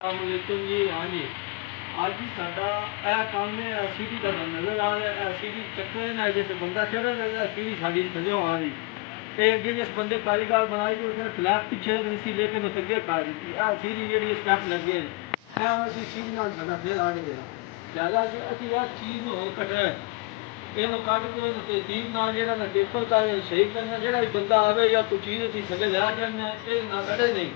वालेकुम जी। हाँ जी, आज भी साडा यह काम है सीढ़ी का नजर आ रहा है। सीढ़ी चक्कर ना जैसे बंदा चढ़ रहा है, सीढ़ी साड़ी थले आ रही है। अगे जिस बंदे कारीगर बनाई तो उसने खिलाफ पीछे रसी लेके तो अगे खा दी थी। सीढ़ी जी स्टैप लगे सीढ़ी ना साडा फिर आ गया ज़्यादा कि असं यह चीज़ हो कटा है इन कट के तहजीब ना जो पेपर का सही करना जो भी बंदा आवे या कोई चीज़ अभी थले लै जाना ये ना कटे नहीं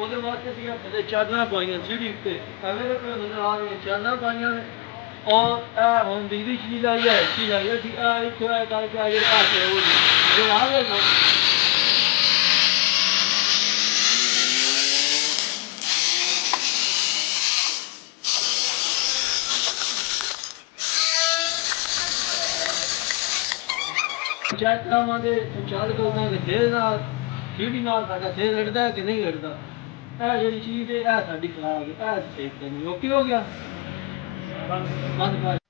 ਉਹਦੇ ਵਾਸਤੇ ਦੀਆਂ ਥੱਲੇ ਚਾਦਰਾਂ ਪਾਈਆਂ ਸੀੜੀ ਉੱਤੇ ਐਵੇਂ ਦੇ ਨਜ਼ਰ ਆ ਰਹੀਆਂ ਚਾਦਰਾਂ ਪਾਈਆਂ ਨੇ ਔਰ ਇਹ ਹੁਣ ਬਿਜਲੀ ਚੀਜ਼ ਆਈ ਹੈ ਚੀਜ਼ ਆਈ ਹੈ ਕਿ ਆ ਇੱਥੇ ਆ ਕਰਕੇ ਆ ਜਿਹੜਾ ਆ ਕੇ ਉਹ ਜੋ ਆ ਗਏ ਨਾ ਚੈੱਕ ਕਰਾਵਾਂਗੇ ਚਾਰ ਕੋਲਾਂ ਦੇ ਫੇਰ ਨਾਲ ਸੀੜੀ ਨਾਲ ਸਾਡਾ ਫੇਰ ਲੜਦਾ ਕਿ ਨਹੀਂ ਲੜਦਾ ਇਹ ਜਿਹੜੀ ਚੀਜ਼ ਹੈ ਇਹ ਸਾਡੀ ਖਰਾਬ ਹੈ ਇਹ ਠੀਕ ਕਰਨੀ ਓਕੇ ਹੋ ਗਿਆ ਬੰਦ